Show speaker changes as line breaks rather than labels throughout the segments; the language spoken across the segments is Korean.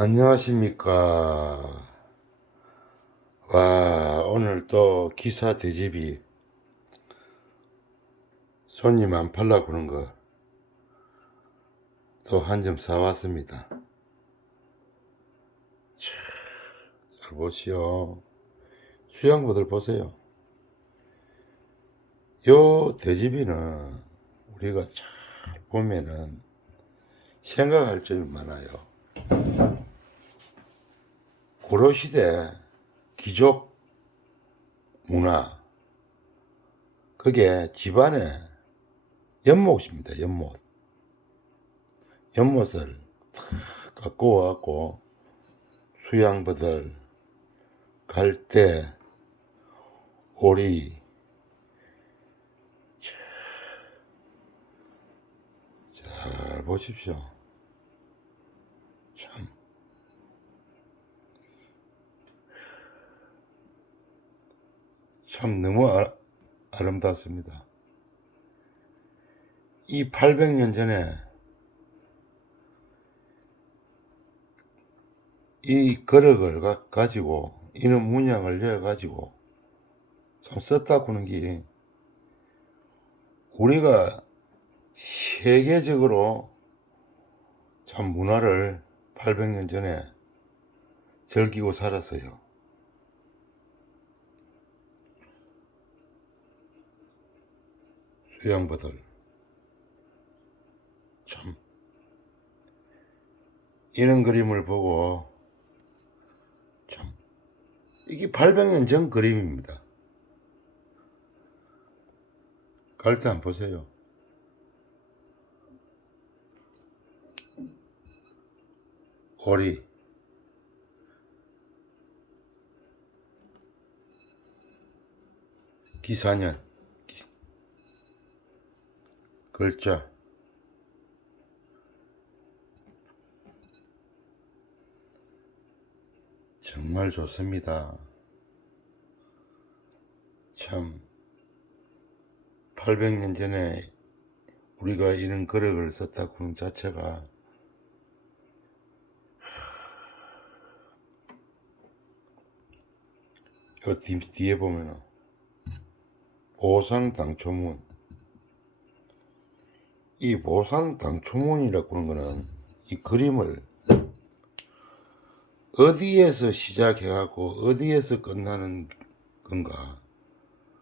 안녕하십니까. 와, 오늘 또 기사 대집이 손님 안 팔라 그런 거 또 한 점 사왔습니다. 자, 잘 보시오. 수양보들 보세요. 요 대집이는 우리가 잘 보면은 생각할 점이 많아요. 고려시대 귀족 문화 그게 집안의 연못입니다 연못. 연못을 탁 갖고 와갖고 수양버들 갈대 오리 잘 보십시오 참 참 너무 아, 아름답습니다. 이 800년 전에 이 거력을 가, 가지고 이런 문양을 내 가지고 참 썼다 고는 게 우리가 세계적으로 참 문화를 800년 전에 즐기고 살았어요. 수양버들 참. 이런 그림을 보고 참. 이게 800년 전 그림입니다. 갈대 한번 보세요. 오리. 기사년 글자 정말 좋습니다. 참 800년 전에 우리가 이런 거력을 썼다고 하는 자체가 요 뒤, 뒤에 보면은 보상 당초문 이 보상당초문이라고 하는 거는 이 그림을 어디에서 시작해갖고 어디에서 끝나는 건가?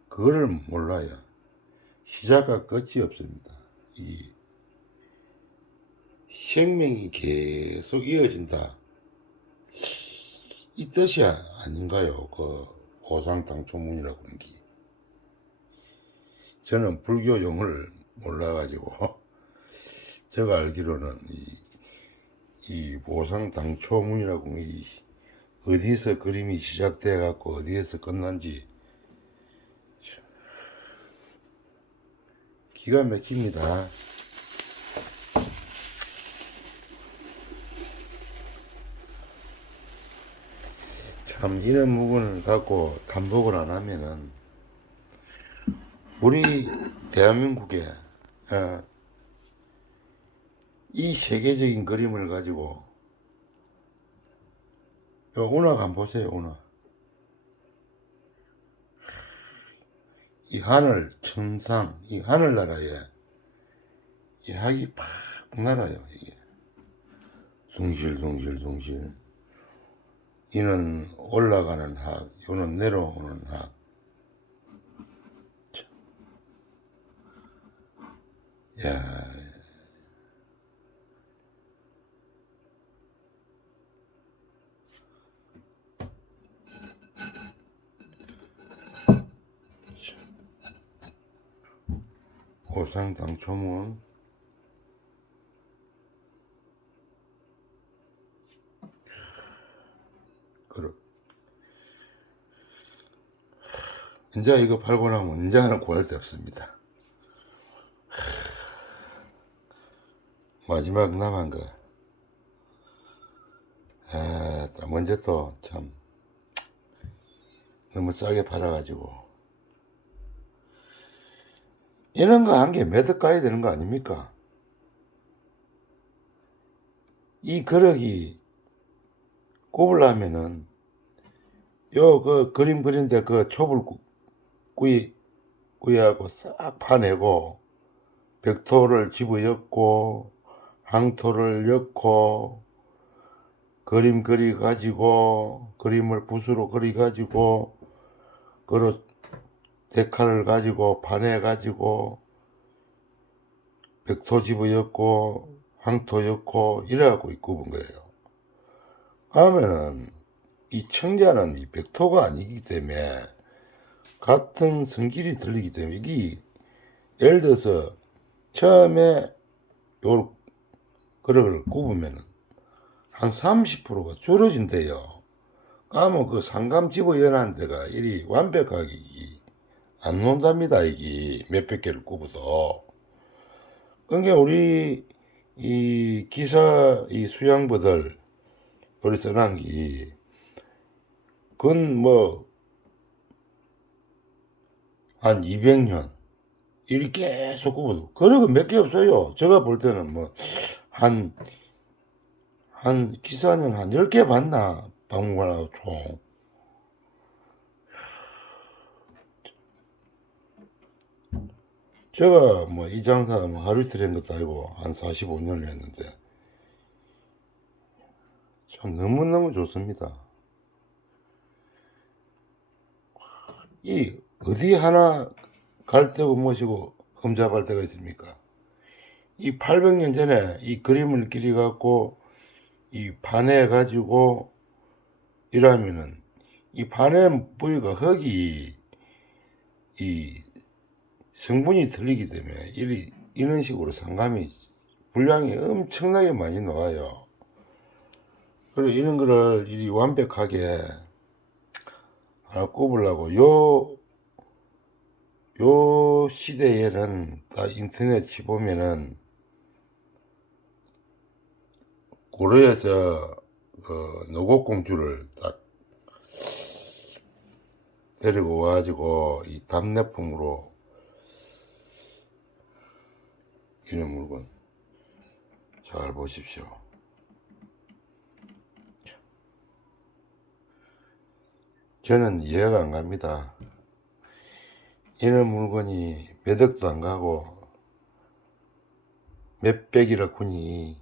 그거를 몰라요. 시작과 끝이 없습니다. 이 생명이 계속 이어진다. 이 뜻이 아닌가요? 그 보상 당초문이라고 하는 게. 저는 불교 용어를 몰라가지고 제가 알기로는 이, 이 보상 당초문이라고 이 어디서 그림이 시작돼 갖고 어디에서 끝난지 기가 막힙니다. 참 이런 부분을 갖고 단복을 안 하면은 우리 대한민국에 어, 이 세계적인 그림을 가지고 요 운하가 한번 보세요 운하. 이 하늘 천상 이 하늘나라에 이 학이 팍 날아요 이게. 숭실숭실숭실. 이는 올라가는 학 요는 내려오는 학. 야, 고상당초문 그렇 이제 이거 팔고 나면 이제는 구할 데 없습니다. 마지막 남은 거. 아, 또 먼저 또 참 너무 싸게 팔아가지고 이런 거 한 개 매덕 가야 되는 거 아닙니까? 이 거력이 꼽으려면은 요 그 그림 그린데 그 꾸- 꾸이 꾸이하고 싹 파내고 벽토를 집어 엮고 항토를 엮고 그림 그리 가지고 그림을 붓으로 그리 가지고 그로 데칼을 가지고 파내 가지고 항토 엮고 이래갖고 굽은 거예요. 그러면은 이 청자는 이 벽토가 아니기 때문에 같은 성질이 들리기 때문에 이게 예를 들어서 처음에 요 그릇을 굽으면은 한 30%가 줄어진대요. 그러면 그 상감 집어 연한 데가 이리 완벽하게 이 안 논답니다. 이게 몇백 개를 굽어도. 그러니까 우리 이 기사 이 수양부들 우리 써난 게 그건 뭐 한 200년 이렇게 계속 굽어도 그런 거 몇 개 없어요. 제가 볼 때는 뭐 한한 기사는 한 10개 봤나 박물관하고 총. 제가 뭐 이 장사 뭐 하루 이틀 한 것도 아니고 한 45년을 했는데 참 너무너무 좋습니다. 이 어디 하나 갈 데고 모시고 흠잡할 데가 있습니까? 이 800년 전에 이 그림을 그리 갖고 이 반해 가지고 이러면은 이 반해 부위가 흙이 이 성분이 틀리기 때문에 이 이런 식으로 상감이 분량이 엄청나게 많이 나와요. 그래서 이런 거를 이 완벽하게 하나 꼽으려고 요, 요 시대에는 딱 인터넷 치보면은 고려에서 그 노곡공주를 딱 데리고 와가지고 이 답례품으로 이런 물건 잘 보십시오. 저는 이해가 안 갑니다. 이런 물건이 몇 억도 안 가고 몇백이라 군이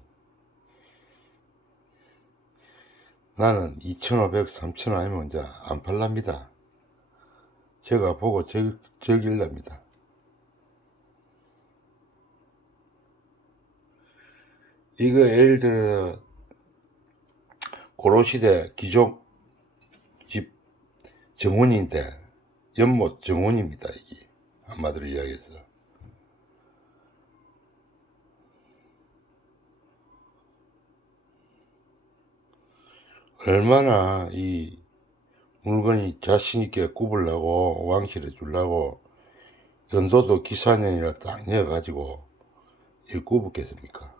나는 2,500, 3,000원 아니면 이제 안 팔랍니다. 제가 보고 즐, 즐길랍니다. 이거 예를 들어 고로시대 기족 집 정원인데 연못 정원입니다 이게 한마디로 이야기해서 얼마나 이 물건이 자신 있게 굽으려고 왕실에 주려고 연도도 기사년이라 딱 내어가지고 이 굽었겠습니까?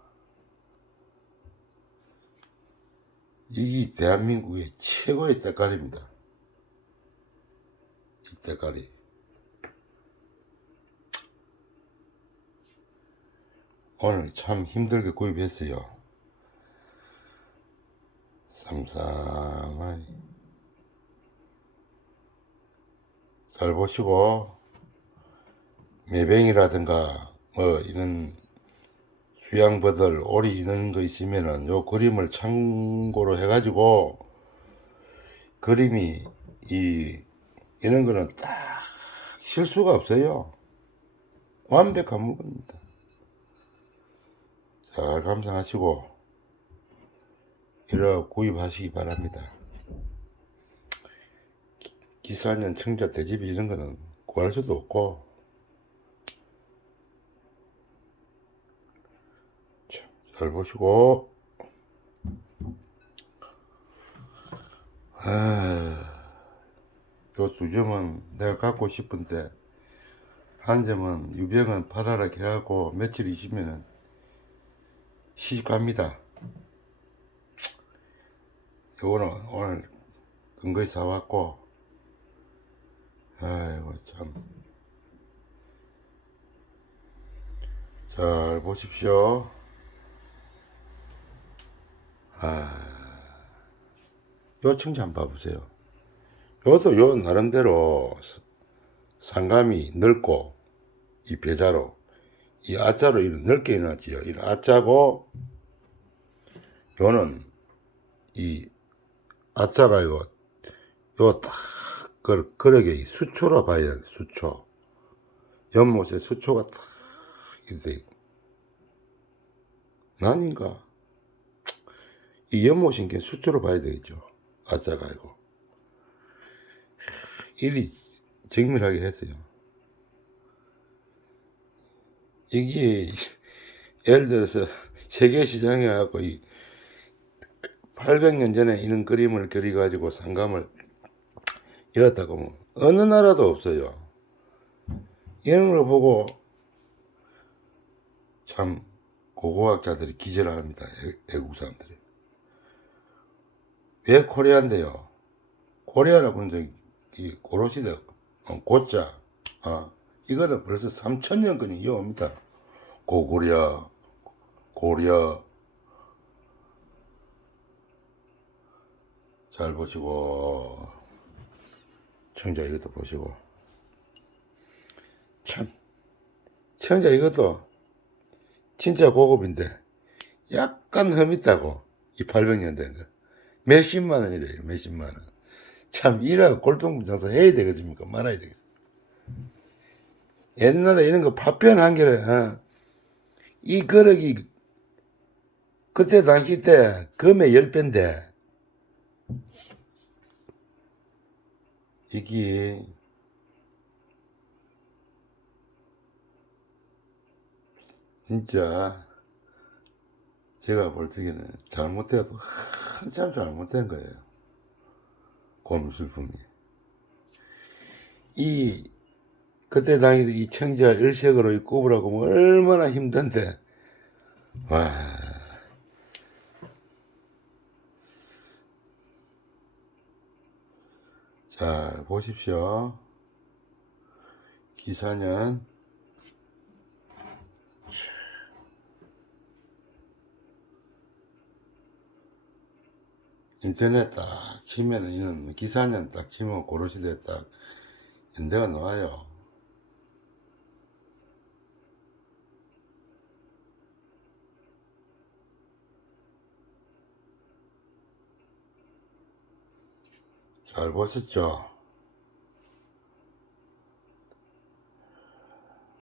이게 대한민국의 최고의 때깔입니다. 이 때깔이. 오늘 참 힘들게 구입했어요. 삼삼하이. 잘 보시고, 매뱅이라든가, 뭐, 이런 수양버들, 오리 이런 거 있으면은 요 그림을 참고로 해가지고, 그림이, 이, 이런 거는 딱 실수가 없어요. 완벽한 물건입니다. 잘 감상하시고 이러 구입하시기 바랍니다. 기- 기사년 청자 대집이 이런 거는 구할 수도 없고 참, 잘 보시고 아, 요두 점은 내가 갖고 싶은데 한 점은 유병은 팔아라 해갖고 며칠 있으면은 시집 갑니다. 요거는 오늘 근거히 사왔고, 아이고, 참. 잘 보십시오. 아, 요 청자 한번 봐보세요. 요도 요 나름대로 상감이 넓고 이 배자로 이 아자로 이런 넓게 일어났지요. 이 아자고 요는 이 아자가 이거 요딱 그 그러게 이 수초로 봐야 돼. 수초 연못에 수초가 딱 이렇게 있고. 난인가 이 연못인 게 수초로 봐야 되겠죠. 아자가 이거 일이 정밀하게 했어요. 이게 예를 들어서 세계 시장에 갖고 이 800년 전에 이런 그림을 그려가지고 상감을 이었다고 하면 어느 나라도 없어요. 이런 걸 보고 참 고고학자들이 기절합니다. 외- 외국 사람들이. 왜 코리아인데요? 코리아라고 하는 적이 고로시대 어, 고자 어, 이거는 벌써 3천년 전이 이어옵니다. 고고리아 고리아 잘 보시고 청자 이것도 보시고 참 청자 이것도 진짜 고급인데 약간 흠 있다고 이 800년 된 거. 몇십만 원이래요 몇십만 원. 참 일하고 골동분장사 해야 되겠습니까? 말아야 되겠습니까? 옛날에 이런 거 파편 한 개를 어, 이 거럭이 그때 당시 때 금의 열 배인데 이게 진짜 제가 볼 적에는 잘못해도 한참 잘못된 거예요. 고무술품이. 이 그때 당시에 이 청자 일색으로 이 꼽으라고 하면 얼마나 힘든데 와 자, 보십시오. 기사년. 인터넷 딱 치면은 이런 기사년 딱 치면 고로시대 딱 연대가 나와요. 잘 보셨죠?